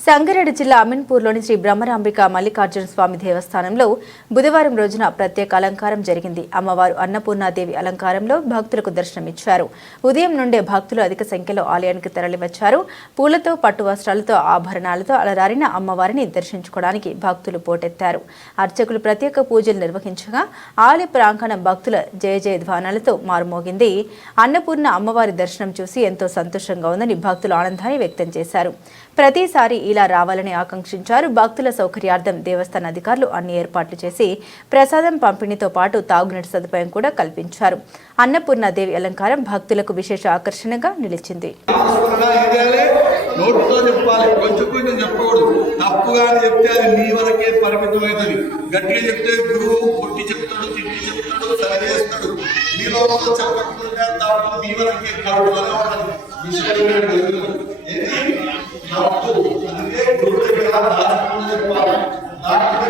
సంగారెడ్డి జిల్లా అమీన్పూర్లోని శ్రీ బ్రహ్మరాంబిక మల్లికార్జున స్వామి దేవస్థానంలో బుధవారం రోజున ప్రత్యేక అలంకారం జరిగింది. అమ్మవారు అన్నపూర్ణాదేవి అలంకారంలో భక్తులకు దర్శనమిచ్చారు. ఉదయం నుండే భక్తులు అధిక సంఖ్యలో ఆలయానికి తరలివచ్చారు. పూలతో పట్టు వస్త్రాలతో ఆభరణాలతో అలరారిన అమ్మవారిని దర్శించుకోవడానికి భక్తులు పోటెత్తారు. అర్చకులు ప్రత్యేక పూజలు నిర్వహించగా ఆలయ ప్రాంగణం భక్తుల జయ జయ ధ్వానాలతో మారుమోగింది. అన్నపూర్ణ అమ్మవారి దర్శనం చూసి ఎంతో సంతోషంగా ఉందని భక్తులు ఆనందాన్ని వ్యక్తం చేశారు. ప్రతిసారి ఇలా రావాలని ఆకాంక్షించారు. భక్తుల సౌకర్యార్థం దేవస్థాన అధికారులు అన్ని ఏర్పాట్లు చేసి ప్రసాదం పంపిణీతో పాటు తాగునీటి సదుపాయం కూడా కల్పించారు. అన్నపూర్ణాదేవి అలంకారం భక్తులకు విశేష ఆకర్షణగా నిలిచింది. నోటితో చెప్పాలి. కొంచెం కొంచెం చెప్పకూడదు. తప్పుగా చెప్తే అది నీ వరకే పరిమితమవుతుంది. గట్టిగా చెప్తే గురువు కొట్టి చెప్తాడు తిట్టి చెప్తాడు నీలో చెప్పకుండా తప్పు నీ వరకే కడుపులోనే ఉంటుంది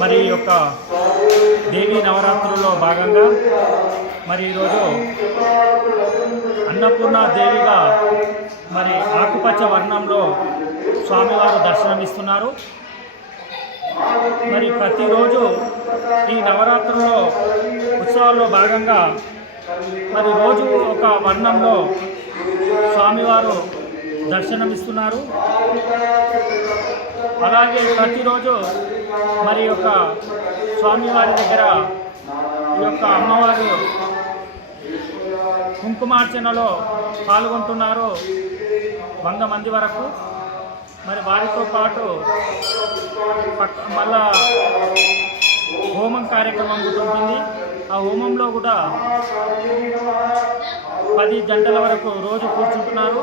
మరి ఈ యొక్క దేవీ నవరాత్రుల్లో భాగంగా మరి ఈరోజు అన్నపూర్ణ దేవిగా మరి ఆకుపచ్చ వర్ణంలో స్వామివారు దర్శనమిస్తున్నారు. మరి ప్రతిరోజు ఈ నవరాత్రుల్లో ఉత్సవాల్లో భాగంగా మరి రోజు ఒక వర్ణంలో స్వామివారు దర్శనమిస్తున్నారు. అలాగే ప్రతిరోజు మరి యొక్క స్వామివారి దగ్గర ఈ యొక్క అమ్మవారు కుంకుమార్చనలో పాల్గొంటున్నారు వంద మంది వరకు. మరి వారితో పాటు పక్క మళ్ళా హోమం కార్యక్రమం కూడా ఉంటుంది. ఆ హోమంలో కూడా పది గంటల వరకు రోజు కూర్చుంటున్నారు.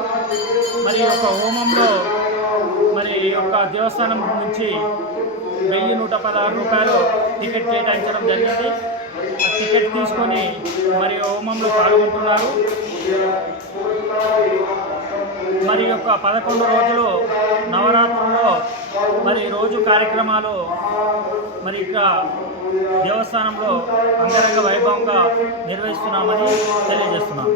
మరి ఈ యొక్క హోమంలో మరి ఈ యొక్క దేవస్థానం నుంచి వెయ్యి నూట పదహారు రూపాయలు టికెట్ కేటాయించడం జరిగింది. టికెట్ తీసుకొని మరి హోమంలో పాల్గొంటున్నారు. మరి యొక్క పదకొండు రోజులు నవరాత్రుల్లో మరి రోజు కార్యక్రమాలు మరి ఇక్కడ దేవస్థానంలో అంగరంగ వైభవంగా నిర్వహిస్తున్నామని తెలియజేస్తున్నాం